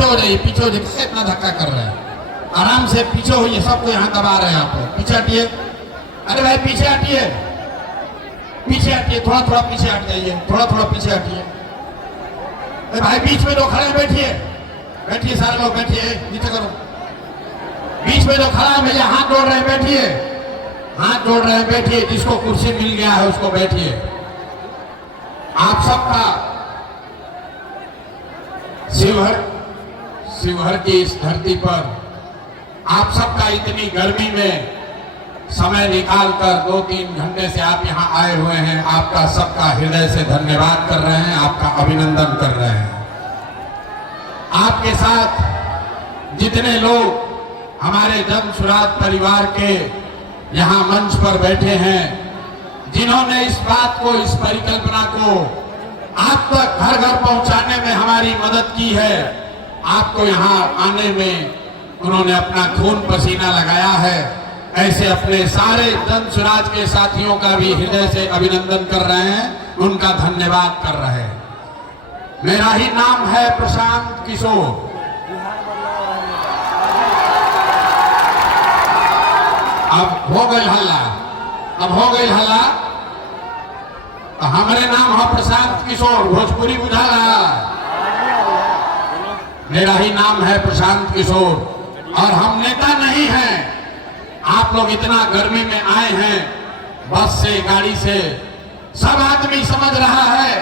पीछे हो जाइए, पीछे हो जाइए, इतना धक्का कर रहे हैं, आराम से पीछे होइए, सबको यहाँ दबा रहे हैं आप लोग, पीछे हटिए। अरे भाई पीछे हटिए, पीछे हटिए, थोड़ा थोड़ा पीछे हट जाइए, थोड़ा थोड़ा पीछे हटिए। अरे भाई बीच में जो खड़े हैं बैठिए, बैठिए सारे लोग बैठिए, नीचे करो। बीच में जो खड़ा है भैया हाथ जोड़ रहे हैं बैठिए, हाथ जोड़ रहे हैं बैठिए, जिसको कुर्सी मिल गया है उसको बैठिए। आप सबका शिवहर की इस धरती पर आप सबका इतनी गर्मी में समय निकालकर 2-3 घंटे से आप यहाँ आए हुए हैं, आपका सबका हृदय से धन्यवाद कर रहे हैं, आपका अभिनंदन कर रहे हैं। आपके साथ जितने लोग हमारे जन सुराज परिवार के यहाँ मंच पर बैठे हैं, जिन्होंने इस बात को, इस परिकल्पना को आप तक घर घर पहुंचाने में हमारी मदद की है, आपको यहाँ आने में उन्होंने अपना खून पसीना लगाया है, ऐसे अपने सारे जन सुराज के साथियों का भी हृदय से अभिनंदन कर रहे हैं, उनका धन्यवाद कर रहे हैं। मेरा ही नाम है प्रशांत किशोर। अब हो गई हल्ला, अब हो गई हल्ला। हमारे नाम है प्रशांत किशोर, भोजपुरी बुझाला। मेरा ही नाम है प्रशांत किशोर और हम नेता नहीं हैं। आप लोग इतना गर्मी में आए हैं, बस से, गाड़ी से, सब आदमी समझ रहा है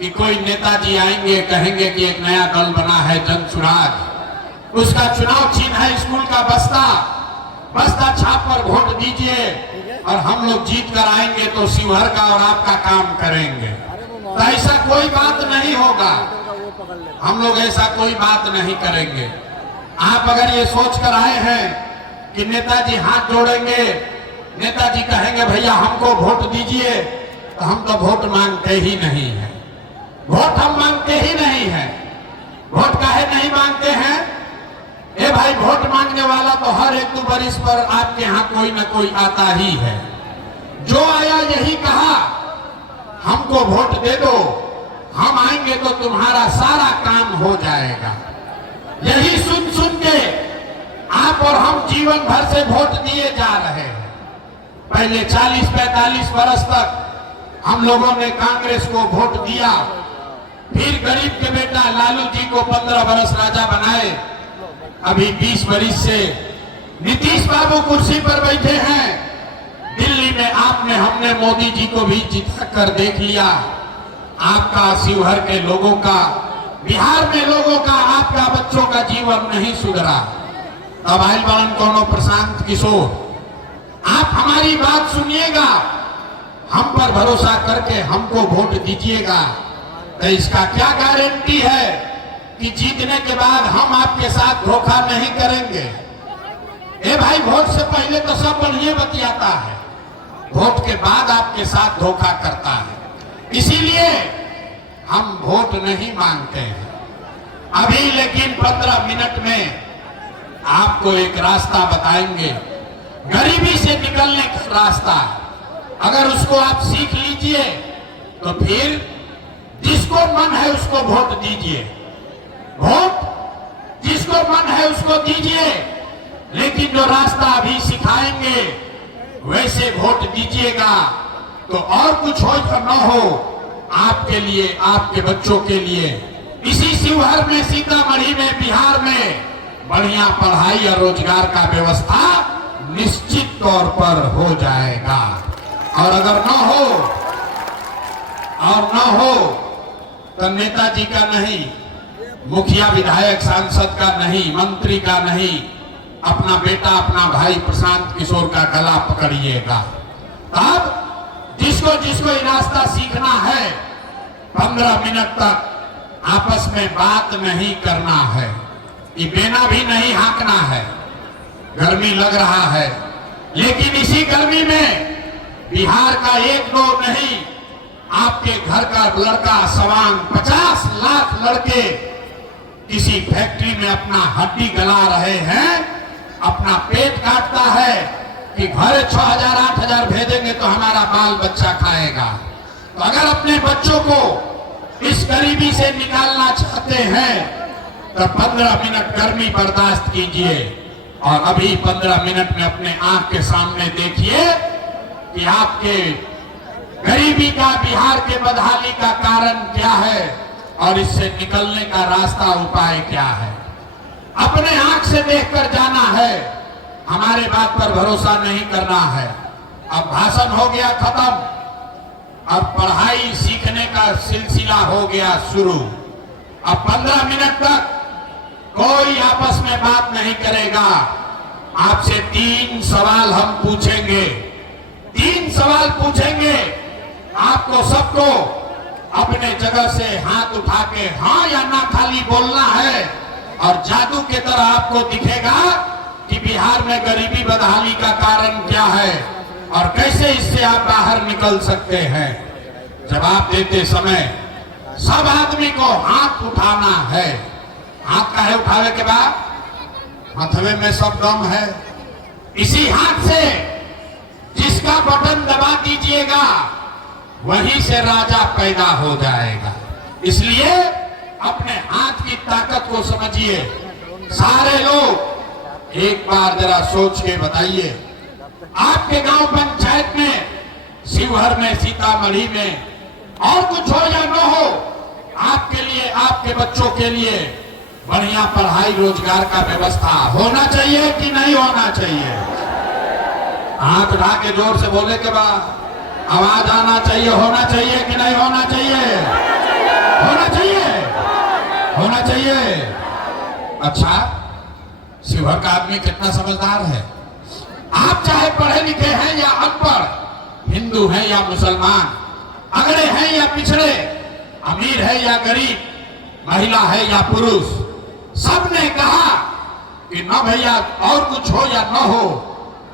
कि कोई नेताजी आएंगे, कहेंगे कि एक नया दल बना है जन सुराज, उसका चुनाव चिन्ह है स्कूल का बस्ता, बस्ता छाप पर वोट दीजिए और हम लोग जीत कर आएंगे तो शिवहर का और आपका काम करेंगे। तो ऐसा कोई बात नहीं होगा, हम लोग ऐसा कोई बात नहीं करेंगे। आप अगर ये सोच कर आए हैं कि नेताजी हाथ जोड़ेंगे, नेताजी कहेंगे भैया हमको वोट दीजिए, तो हम तो वोट मांगते ही नहीं है, वोट हम मांगते ही नहीं है। वोट काहे नहीं मांगते हैं? ए भाई वोट मांगने वाला तो हर 1-2 बरिस पर आपके यहाँ कोई न कोई आता ही है। जो आया यही कहा हमको वोट दे दो, हम आएंगे तो तुम्हारा सारा काम हो जाएगा। यही सुन सुन के आप और हम जीवन भर से वोट दिए जा रहे हैं। पहले 40-45 वर्ष तक हम लोगों ने कांग्रेस को वोट दिया, फिर गरीब के बेटा लालू जी को 15 वर्ष राजा बनाए। अभी 20 वर्ष से नीतीश बाबू कुर्सी पर बैठे हैं। दिल्ली में आपने, हमने मोदी जी को भी जिता कर देख लिया। आपका, शिवहर के लोगों का, बिहार में लोगों का, आपका बच्चों का जीवन नहीं सुधरा। अब आइल बालन कोनो प्रशांत किशोर, आप हमारी बात सुनिएगा, हम पर भरोसा करके हमको वोट दीजिएगा। तो इसका क्या गारंटी है कि जीतने के बाद हम आपके साथ धोखा नहीं करेंगे? ए भाई वोट से पहले तो सब बढ़िया बतियाता है, वोट के बाद आपके साथ धोखा करता है। इसीलिए हम वोट नहीं मांगते हैं अभी, लेकिन 15 मिनट में आपको एक रास्ता बताएंगे, गरीबी से निकलने का रास्ता। अगर उसको आप सीख लीजिए तो फिर जिसको मन है उसको वोट दीजिए, वोट जिसको मन है उसको दीजिए, लेकिन जो रास्ता अभी सिखाएंगे वैसे वोट दीजिएगा। तो और कुछ हो या न हो, आपके लिए, आपके बच्चों के लिए, इसी शिवहर में, सीतामढ़ी में, बिहार में बढ़िया पढ़ाई और रोजगार का व्यवस्था निश्चित तौर पर हो जाएगा। और अगर न हो तो नेताजी का नहीं, मुखिया, विधायक, सांसद का नहीं, मंत्री का नहीं, अपना बेटा, अपना भाई प्रशांत किशोर का गला पकड़िएगा। तब जिसको जिसको ये रास्ता सीखना है, 15 मिनट तक आपस में बात नहीं करना है, ये बेना भी नहीं हाँकना है। गर्मी लग रहा है, लेकिन इसी गर्मी में बिहार का 1-2 नहीं, आपके घर का लड़का सवांग 50 लाख लड़के किसी फैक्ट्री में अपना हड्डी गला रहे हैं, अपना पेट काटता है कि घर 6,000-8,000 भेजेंगे तो हमारा बाल बच्चा खाएगा। तो अगर अपने बच्चों को इस गरीबी से निकालना चाहते हैं तो 15 मिनट गर्मी बर्दाश्त कीजिए और अभी 15 मिनट में अपने आंख के सामने देखिए कि आपके गरीबी का, बिहार के बदहाली का कारण क्या है और इससे निकलने का रास्ता, उपाय क्या है। अपने आंख से देखकर जाना है, हमारे बात पर भरोसा नहीं करना है। अब भाषण हो गया खत्म, अब पढ़ाई सीखने का सिलसिला हो गया शुरू। अब 15 मिनट तक कोई आपस में बात नहीं करेगा। आपसे 3 सवाल हम पूछेंगे, 3 सवाल पूछेंगे। आपको सबको अपने जगह से हाथ उठा के हाँ या ना खाली बोलना है और जादू के तरह आपको दिखेगा कि बिहार में गरीबी बदहाली का कारण क्या है और कैसे इससे आप बाहर निकल सकते हैं। जवाब देते समय सब आदमी को हाथ उठाना है। हाथ काहे उठावे के बाद हथवे में सब दम है। इसी हाथ से जिसका बटन दबा दीजिएगा वहीं से राजा पैदा हो जाएगा। इसलिए अपने हाथ की ताकत को समझिए। सारे लोग एक बार जरा सोच के बताइए, आपके गांव पंचायत में, शिवहर में, सीतामढ़ी में और कुछ हो या न हो, आपके लिए, आपके बच्चों के लिए बढ़िया पढ़ाई रोजगार का व्यवस्था होना चाहिए कि नहीं होना चाहिए। हाथ उठा के जोर से बोले के बाद आवाज आना चाहिए। होना चाहिए कि नहीं होना चाहिए? होना चाहिए, होना चाहिए। अच्छा, शिवहर का आदमी कितना समझदार है। आप चाहे पढ़े लिखे हैं या अनपढ़, हिंदू हैं या मुसलमान, अगड़े हैं या पिछड़े, अमीर है या गरीब, महिला है या पुरुष, सबने कहा कि न भैया और कुछ हो या न हो,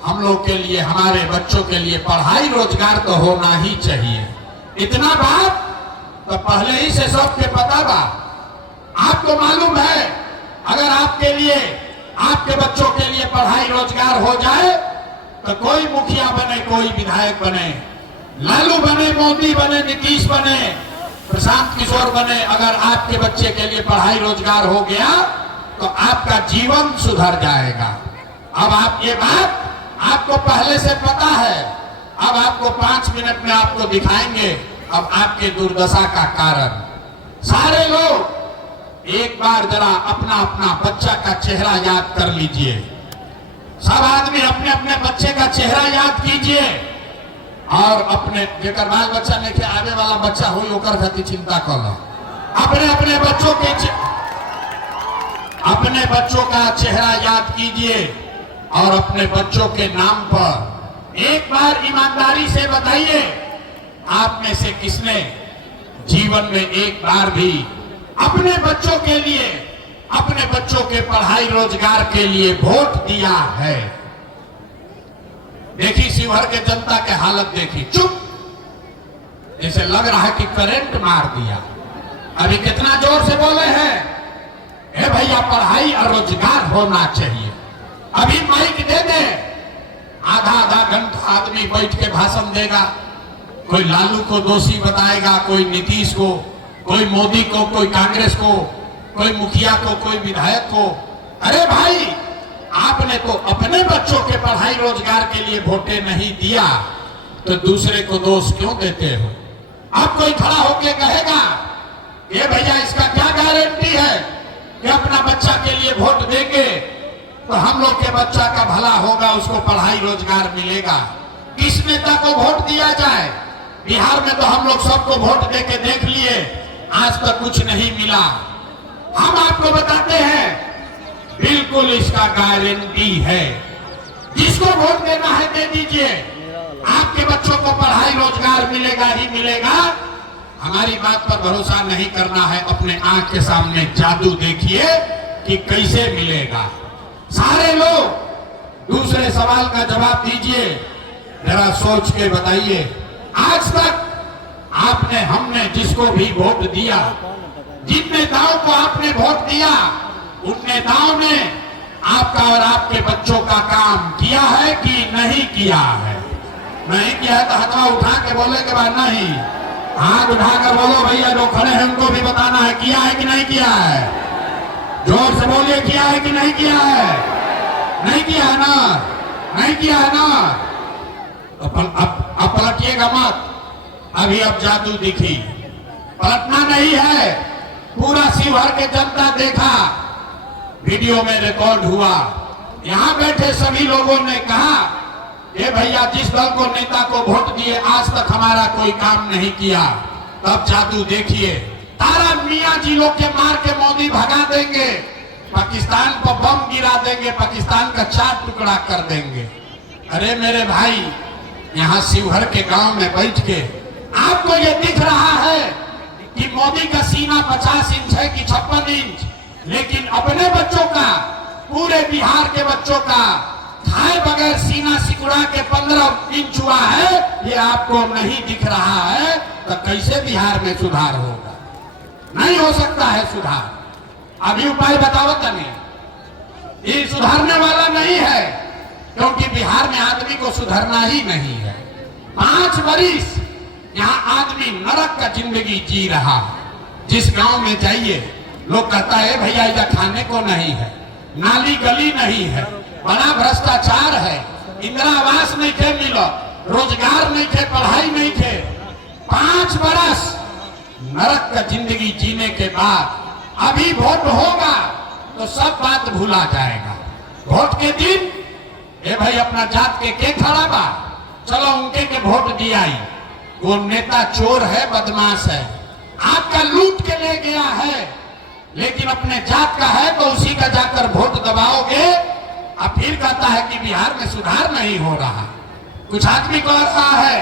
हम लोग के लिए, हमारे बच्चों के लिए पढ़ाई रोजगार तो होना ही चाहिए। इतना बात तो पहले ही से सबके पता था। आपको मालूम है, अगर आपके लिए, आपके बच्चों के लिए पढ़ाई रोजगार हो जाए तो कोई मुखिया बने, कोई विधायक बने, लालू बने, मोदी बने, नीतीश बने, प्रशांत किशोर बने, अगर आपके बच्चे के लिए पढ़ाई रोजगार हो गया तो आपका जीवन सुधर जाएगा। अब आप ये बात आपको पहले से पता है। अब आपको 5 मिनट में आपको दिखाएंगे अब आपके दुर्दशा का कारण। सारे लोग एक बार जरा अपना अपना बच्चा का चेहरा याद कर लीजिए। सब आदमी अपने अपने बच्चे का चेहरा याद कीजिए और अपने जेकर बाल बच्चा लेके आने वाला बच्चा हो ओकर खाती चिंता कर लो। अपने अपने बच्चों का चेहरा याद कीजिए और अपने बच्चों के नाम पर एक बार ईमानदारी से बताइए, आप में से किसने जीवन में एक बार भी अपने बच्चों के लिए, अपने बच्चों के पढ़ाई रोजगार के लिए वोट दिया है? देखी शिवहर के जनता के हालत देखी, चुप, जैसे लग रहा है कि करंट मार दिया। अभी कितना जोर से बोले हैं, हे भैया पढ़ाई और रोजगार होना चाहिए। अभी माइक दे दे, आधा आधा घंटा आदमी बैठ के भाषण देगा। कोई लालू को दोषी बताएगा, कोई नीतीश को, कोई मोदी को, कोई कांग्रेस को, कोई मुखिया को, कोई विधायक को। अरे भाई, आपने तो अपने बच्चों के पढ़ाई रोजगार के लिए वोटे नहीं दिया तो दूसरे को दोष क्यों देते हो? अब कोई खड़ा होके कहेगा, ये भैया इसका क्या गारंटी है कि अपना बच्चा के लिए वोट देंगे तो हम लोग के बच्चा का भला होगा, उसको पढ़ाई रोजगार मिलेगा। किस नेता को वोट दिया जाए? बिहार में तो हम लोग सबको वोट देके देख लिए, आज तक कुछ नहीं मिला। हम आपको बताते हैं, बिल्कुल इसका गारंटी है। जिसको वोट देना है दे दीजिए, आपके बच्चों को पढ़ाई रोजगार मिलेगा ही मिलेगा। हमारी बात पर भरोसा नहीं करना है, अपने आंख के सामने जादू देखिए कि कैसे मिलेगा। सारे लोग दूसरे सवाल का जवाब दीजिए, जरा सोच के बताइए। आज तक आपने, हमने जिसको भी वोट दिया, जिन नेताओं को आपने वोट दिया, उन नेताओं ने आपका और आपके बच्चों का काम किया है कि नहीं किया है? नहीं किया है तो हाथ उठा के बोले के बाद नहीं, हाथ उठाकर बोलो भैया, जो खड़े हैं उनको भी बताना है किया है कि नहीं किया है। जोर से बोलिए, किया है कि नहीं किया है? नहीं किया है ना? नहीं किया है ना? अब पलटिएगा मत। अभी अब जादू दिखी, पलटना नहीं है। पूरा शिवहर के जनता देखा, वीडियो में रिकॉर्ड हुआ। यहां बैठे सभी लोगों ने कहा, ये भैया जिस दल को नेता को वोट दिए आज तक हमारा कोई काम नहीं किया। तब जादू देखिए, तारा मियां जी लोग के मार के मोदी भगा देंगे, पाकिस्तान पर बम गिरा देंगे, पाकिस्तान का 4 टुकड़ा कर देंगे। अरे मेरे भाई, यहाँ शिवहर के गांव में बैठ के आपको ये दिख रहा है कि मोदी का सीना 50 इंच है कि 56 इंच, लेकिन अपने बच्चों का, पूरे बिहार के बच्चों का खाए बगैर सीना सिकुड़ा के 15 इंच हुआ है, ये आपको नहीं दिख रहा है। तो कैसे बिहार में सुधार होगा? नहीं हो सकता है सुधार। अभी उपाय बताओ तने, ये सुधारने वाला नहीं है, क्योंकि बिहार में आदमी को सुधरना ही नहीं है। 5 वर्ष यहाँ आदमी नरक का जिंदगी जी रहा। जिस गांव में जाइए लोग कहता है भैया इधर खाने को नहीं है, नाली गली नहीं है, बड़ा भ्रष्टाचार है, इंदिरा आवास नहीं थे मिलो, रोजगार नहीं थे, पढ़ाई नहीं थे। 5 वर्ष नरक का जिंदगी जीने के बाद अभी वोट होगा तो सब बात भूला जाएगा। वोट के दिन ए भाई अपना जात के खड़ा बा, चलो उनके के वोट दिया ही। वो नेता चोर है, बदमाश है, आपका लूट के ले गया है, लेकिन अपने जात का है तो उसी का जाकर वोट दबाओगे। अब फिर कहता है कि बिहार में सुधार नहीं हो रहा। कुछ आदमी कह रहा है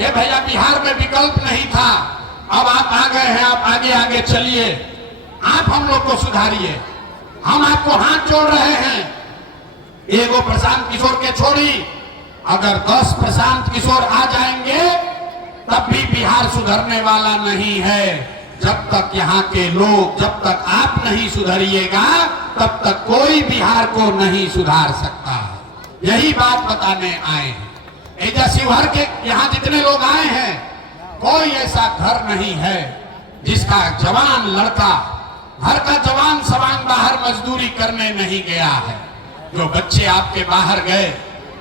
ये भैया बिहार में विकल्प नहीं था, अब आप आ गए हैं, आप आगे आगे चलिए, आप हम लोग को सुधारिए। हम आपको हाथ जोड़ रहे हैं। एगो प्रशांत किशोर के छोड़ी, अगर 10 प्रशांत किशोर आ जाएंगे तब भी बिहार सुधरने वाला नहीं है। जब तक यहाँ के लोग, जब तक आप नहीं सुधरिएगा तब तक कोई बिहार को नहीं सुधार सकता। यही बात बताने आए हैं। ऐसा शिवहर के यहाँ जितने लोग आए हैं, कोई ऐसा घर नहीं है जिसका जवान लड़का, घर का जवान सवांग बाहर मजदूरी करने नहीं गया है। जो बच्चे आपके बाहर गए,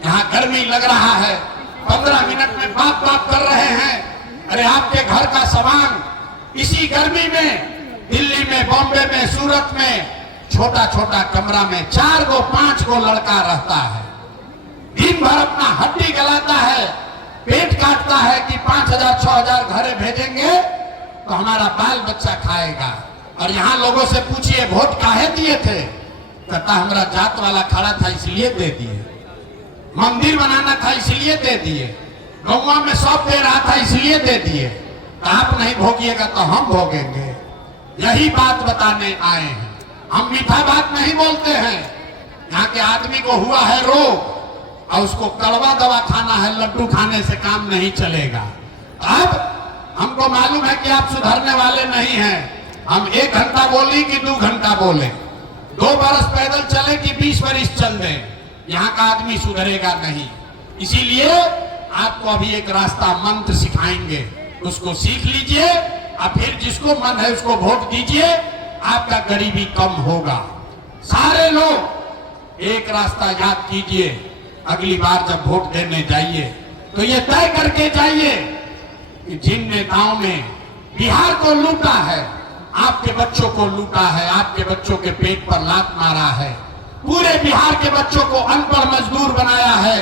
यहाँ गर्मी लग रहा है, 15 मिनट में बात कर रहे हैं। अरे आपके घर का सवांग इसी गर्मी में दिल्ली में, बॉम्बे में, सूरत में छोटा छोटा कमरा में 4 गो 5 गो लड़का रहता है। दिन भर अपना हड्डी गलाता है, पेट काटता है कि 5,000 6,000 घरे भेजेंगे तो हमारा बाल बच्चा खाएगा। और यहाँ लोगों से पूछिए वोट काहे दिए थे, कहता हमारा जात वाला खड़ा था इसलिए दे दिए, मंदिर बनाना था इसलिए दे दिए, गौवा में सब दे रहा था इसलिए दे दिए। आप नहीं भोगिएगा तो हम भोगेंगे। यही बात बताने आए हैं। हम मीठा बात नहीं बोलते हैं। यहाँ के आदमी को हुआ है रोग और उसको कड़वा दवा खाना है, लड्डू खाने से काम नहीं चलेगा। अब हमको मालूम है कि आप सुधरने वाले नहीं हैं। हम 1 घंटा बोली कि 2 घंटा बोले, 2 बरस पैदल चले कि 20 बरस चल दें, यहाँ का आदमी सुधरेगा नहीं। इसीलिए आपको अभी एक रास्ता मंत्र सिखाएंगे, उसको सीख लीजिए और फिर जिसको मन है उसको वोट दीजिए। आपका गरीबी कम होगा। सारे लोग एक रास्ता याद कीजिए, अगली बार जब वोट देने जाइए तो ये तय करके जाइए कि जिन नेताओं ने बिहार को लूटा है, आपके बच्चों को लूटा है, आपके बच्चों के पेट पर लात मारा है, पूरे बिहार के बच्चों को अनपढ़ मजदूर बनाया है,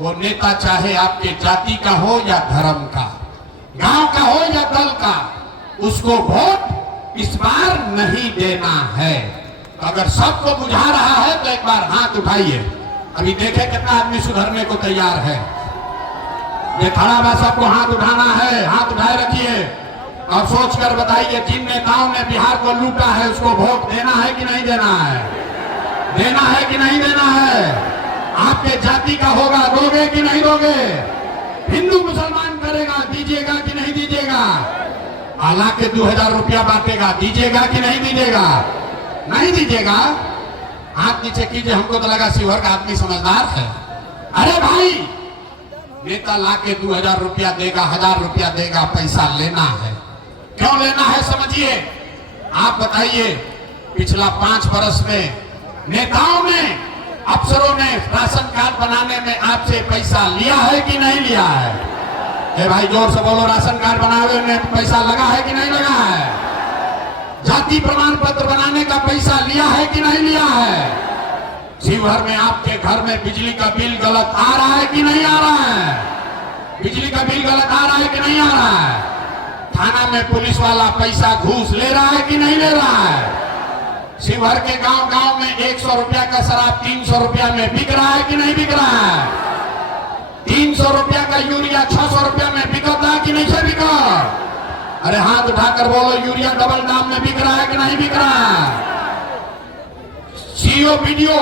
वो नेता चाहे आपके जाति का हो या धर्म का, गांव का हो या दल का, उसको वोट इस बार नहीं देना है। तो अगर सबको बुझा रहा है तो एक बार हाथ उठाइए। अभी देखे कितना आदमी सुधरने को तैयार है। ये खड़ा बा, सबको हाथ उठाना है, हाथ उठाए रखिए और सोच कर बताइए जिन नेताओं ने बिहार को लूटा है उसको वोट देना है कि नहीं देना है? देना है कि नहीं देना है? आपके जाति का होगा, दोगे कि नहीं दोगे? हिंदू मुसलमान करेगा, दीजिएगा कि नहीं दीजिएगा? आला के 2000 रुपया बांटेगा, दीजिएगा कि नहीं दीजिएगा? नहीं दीजिएगा? हाथ नीचे कीजिए। हमको तो लगा शिवहर का आदमी समझदार है। अरे भाई, नेता ला के 2000 रुपया देगा, 1000 रुपया देगा, पैसा लेना है। क्यों लेना है समझिए। आप बताइए, पिछला 5 वर्ष में नेताओं ने, अफसरों ने राशन कार्ड बनाने में आपसे पैसा लिया है कि नहीं लिया है? ए भाई जोर से बोलो, राशन कार्ड बनाने में पैसा लगा है कि नहीं लगा है? जाति प्रमाण पत्र बनाने का पैसा लिया है कि नहीं लिया है? शिवहर में आपके घर में बिजली का बिल गलत आ रहा है कि नहीं आ रहा है? बिजली का बिल गलत आ रहा है कि नहीं आ रहा है? थाना में पुलिस वाला पैसा घूस ले रहा है कि नहीं ले रहा है? शिवहर के गांव-गांव में 100 रुपया का शराब 300 रुपया में बिक रहा है कि नहीं बिक रहा है? 300 रुपया का यूरिया 600 रुपया में बिकता है कि नहीं से बिका? अरे हाथ उठाकर बोलो, यूरिया डबल दाम में बिक रहा है कि नहीं बिक रहा है? सीओ वीडियो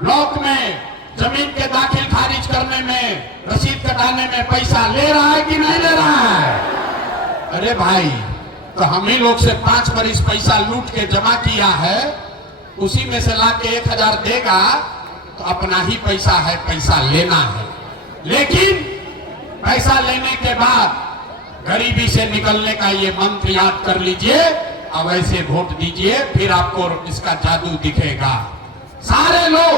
ब्लॉक में जमीन के दाखिल खारिज करने में, रसीद कटाने में पैसा ले रहा है कि नहीं ले रहा है? अरे भाई, तो हम ही लोग से 5 बरिस पैसा लूट के जमा किया है, उसी में से लाके 1000 देगा तो अपना ही पैसा है, पैसा लेना है। लेकिन पैसा लेने के बाद गरीबी से निकलने का ये मंत्र याद कर लीजिए, अब ऐसे वोट दीजिए, फिर आपको इसका जादू दिखेगा। सारे लोग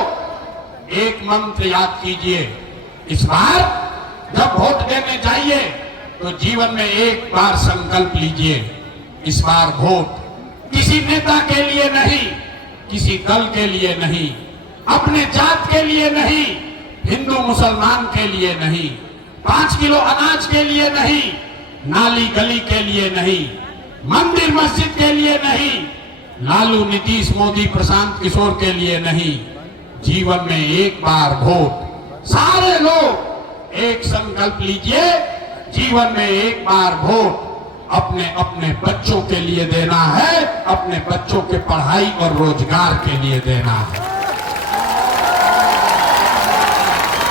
एक मंत्र याद कीजिए, इस बार जब वोट देने जाइए तो जीवन में एक बार संकल्प लीजिए, इस बार वोट किसी नेता के लिए नहीं, किसी दल के लिए नहीं, अपने जात के लिए नहीं, हिंदू मुसलमान के लिए नहीं, 5 किलो अनाज के लिए नहीं, नाली गली के लिए नहीं, मंदिर मस्जिद के लिए नहीं, लालू नीतीश मोदी प्रशांत किशोर के लिए नहीं, जीवन में एक बार वोट। सारे लोग एक संकल्प लीजिए, जीवन में एक बार वोट अपने अपने बच्चों के लिए देना है, अपने बच्चों के पढ़ाई और रोजगार के लिए देना है।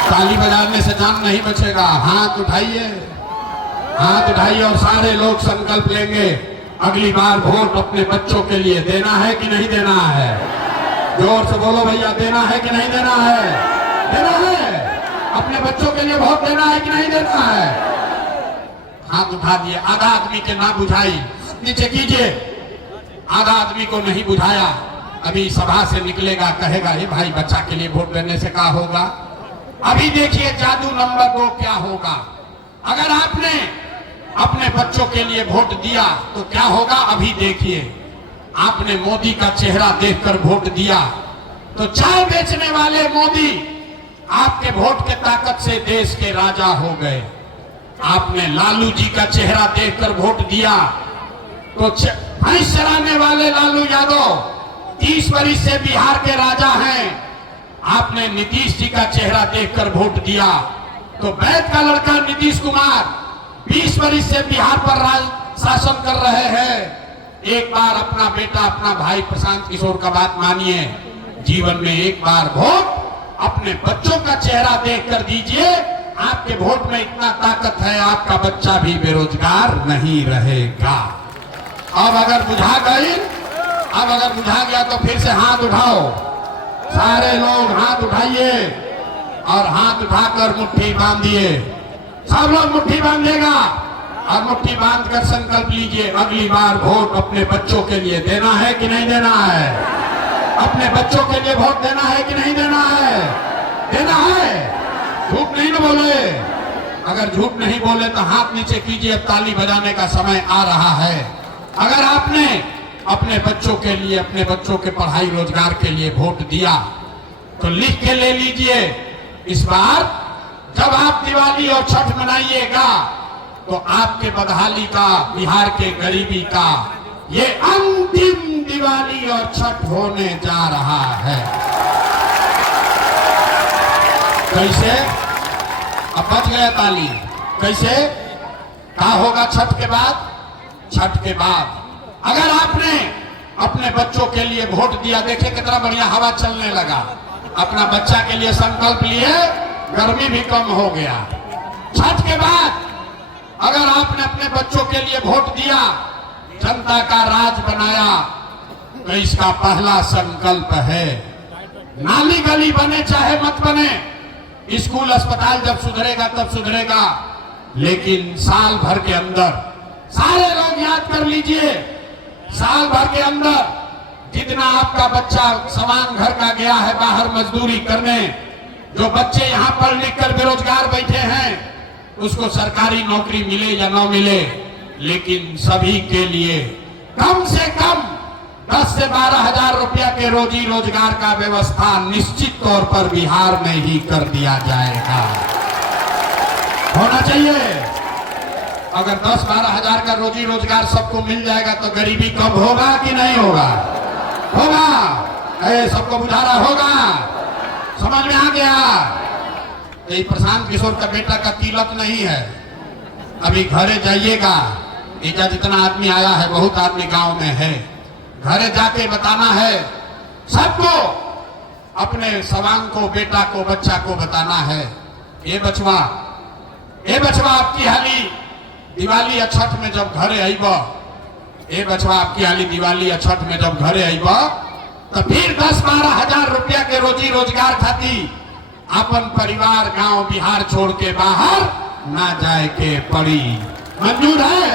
ताली बजाने से जान नहीं बचेगा। हाथ उठाइए, हाथ उठाइए और सारे लोग संकल्प लेंगे, अगली बार वोट अपने बच्चों के लिए देना है कि नहीं देना है? जोर से बोलो भैया, देना है कि नहीं देना है? देना है। अपने बच्चों के लिए वोट देना है कि नहीं देना है? हाथ उठा दिए। आधा आदमी के ना बुझाई, नीचे कीजिए। आधा आदमी को नहीं बुझाया, अभी सभा से निकलेगा, कहेगा ये भाई बच्चा के लिए वोट देने से क्या होगा? अभी देखिए जादू नंबर 2 क्या होगा। अगर आपने अपने बच्चों के लिए वोट दिया तो क्या होगा, अभी देखिए। आपने मोदी का चेहरा देखकर वोट दिया तो चाय बेचने वाले मोदी आपके वोट के ताकत से देश के राजा हो गए। आपने लालू जी का चेहरा देखकर वोट दिया तो भैंस चराने वाले लालू यादव 30 वर्ष से बिहार के राजा हैं। आपने नीतीश जी का चेहरा देखकर वोट दिया तो वैद का लड़का नीतीश कुमार 20 वर्ष से बिहार पर राज शासन कर रहे हैं। एक बार अपना बेटा, अपना भाई प्रशांत किशोर का बात मानिए, जीवन में एक बार वोट अपने बच्चों का चेहरा देखकर दीजिए। आपके वोट में इतना ताकत है, आपका बच्चा भी बेरोजगार नहीं रहेगा। अब अगर बुझा गया तो फिर से हाथ उठाओ। सारे लोग हाथ उठाइए और हाथ उठाकर मुट्ठी बांधिए। सब लोग मुट्ठी बांधेगा और मुट्ठी बांधकर संकल्प लीजिए, अगली बार वोट अपने बच्चों के लिए देना है कि नहीं देना है? अपने बच्चों के लिए वोट देना है कि नहीं देना है? देना है। झूठ नहीं ना बोले। अगर झूठ नहीं बोले तो हाथ नीचे कीजिए। अब ताली बजाने का समय आ रहा है। अगर आपने अपने बच्चों के लिए, अपने बच्चों के पढ़ाई रोजगार के लिए वोट दिया तो लिख के ले लीजिए, इस बार जब आप दिवाली और छठ मनाइएगा तो आपके बदहाली का, बिहार के गरीबी का ये अंतिम दिवाली और छठ होने जा रहा है। कैसे? अब बच गया ताली। कैसे? क्या होगा छठ के बाद? छठ के बाद अगर आपने अपने बच्चों के लिए वोट दिया, देखिए कितना बढ़िया हवा चलने लगा। अपना बच्चा के लिए संकल्प लिए, गर्मी भी कम हो गया। छठ के बाद अगर आपने अपने बच्चों के लिए वोट दिया, जनता का राज बनाया, तो इसका पहला संकल्प है, नाली गली बने चाहे मत बने, स्कूल अस्पताल जब सुधरेगा तब सुधरेगा, लेकिन साल भर के अंदर, सारे लोग याद कर लीजिए, साल भर के अंदर जितना आपका बच्चा सवांग घर का गया है बाहर मजदूरी करने, जो बच्चे यहाँ पढ़ लिख कर बेरोजगार बैठे हैं, उसको सरकारी नौकरी मिले या न मिले, लेकिन सभी के लिए कम से कम 10 से 12 हजार रुपया के रोजी रोजगार का व्यवस्था निश्चित तौर पर बिहार में ही कर दिया जाएगा। होना चाहिए। अगर 10-12 हजार का रोजी रोजगार सबको मिल जाएगा तो गरीबी कम होगा कि नहीं होगा? होगा। सबको बुझा रहा होगा? समझ में आ गया? ये प्रशांत किशोर का बेटा का तिलक नहीं है, अभी घरे जाइएगा। इजा जितना आदमी आया है, बहुत आदमी गांव में है, घरे जाके बताना है सबको, अपने सवांग को, बेटा को, बच्चा को बताना है, ये बचवा आपकी हाली दिवाली या छठ में जब घरे आईब, ये बचवा आपकी हाली दिवाली या छठ में जब घरे आईब, तो फिर 10-12 हजार रुपया के रोजी रोजगार खाती अपन परिवार गांव बिहार छोड़ के बाहर ना जाए के पड़ी। मंजूर है?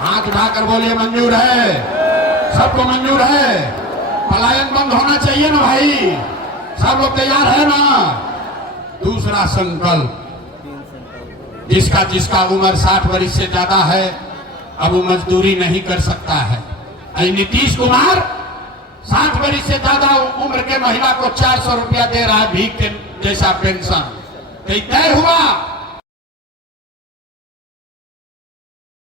हाथ उठाकर बोलिए मंजूर है। सबको मंजूर है? पलायन बंद होना चाहिए ना भाई? सब लोग तैयार है ना? दूसरा संकल्प, जिसका उम्र 60 वर्ष से ज्यादा है, अब वो मजदूरी नहीं कर सकता है। नीतीश कुमार 60 वर्ष से ज्यादा उम्र के महिला को 400 रुपया दे रहा है भीख के जैसा पेंशन। तय हुआ